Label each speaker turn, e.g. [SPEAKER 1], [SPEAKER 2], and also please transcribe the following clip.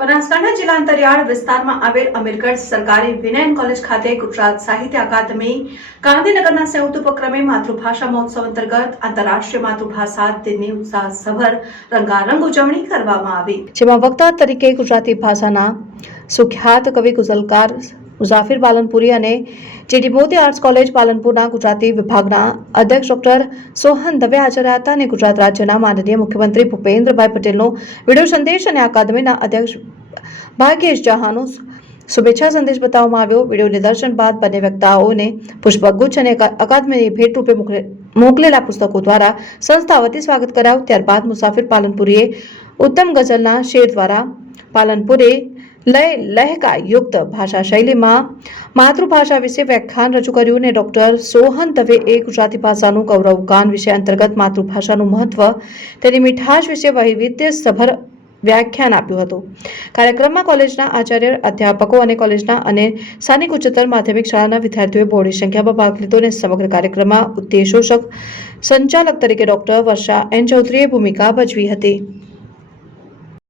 [SPEAKER 1] બનાસકાંઠા જિલ્લા અંતરિયાળ વિસ્તારમાં આવેલ અમીરગઢ સરકારી વિનયન કોલેજ ખાતે ગુજરાત સાહિત્ય અકાદમી, ગાંધીનગરના સંયુક્ત ઉપક્રમે માતૃભાષા મહોત્સવ અંતર્ગત આંતરરાષ્ટ્રીય માતૃભાષા દિનની ઉત્સાહસભર રંગારંગ ઉજવણી કરવામાં આવી. જેમાં વક્તા તરીકે ગુજરાતી ભાષાના સુખ્યાત કવિ ગુઝલકાર મુઝાફિર પાલનપુરી અને મોદી આર્ટ્સ કોલેજ પાલનપુરના ગુજરાતી વિભાગના અધ્યક્ષ ડોક્ટર સોહન દવે હાજર હતા અને ગુજરાત રાજ્યના માનનીય મુખ્યમંત્રી ભૂપેન્દ્રભાઈ પટેલનો વીડિયો સંદેશ અને અકાદમીના અધ્યક્ષ ભાગ્યેશ જહાનો શુભેચ્છા સંદેશ બતાવવામાં આવ્યો. વીડિયો નિદર્શન બાદ બંને વક્તાઓને પુષ્પગુચ્છ અને અકા- અકાદમીની ભેટ રૂપે મોકલે- મોકલેલા પુસ્તકો દ્વારા સંસ્થા વતી સ્વાગત કરાયું. ત્યારબાદ મુસાફિર પાલનપુરીએ ઉત્તમ ગઝલના શેર દ્વારા પાલનપુરે લય લહેકા યુક્ત ભાષા શૈલીમાં માતૃભાષા વિશે વ્યાખ્યાન રજૂ કર્યું અને ડોક્ટર સોહન દવેએ ગુજરાતી ભાષાનું ગૌરવગાન વિષય અંતર્ગત માતૃભાષાનું મહત્વ તેની મીઠાશ વિશે વૈવિધ્યસભર વ્યાખ્યાન આપ્યું હતું. કાર્યક્રમમાં કોલેજના આચાર્ય, અધ્યાપકો અને કોલેજના અને સ્થાનિક ઉચ્ચતર માધ્યમિક શાળાના વિદ્યાર્થીઓએ બહોળી સંખ્યામાં ભાગ લીધો અને સમગ્ર કાર્યક્રમમાં ઉદ્દેશોષક સંચાલક તરીકે ડોક્ટર વર્ષા એન ચૌધરીએ ભૂમિકા ભજવી હતી.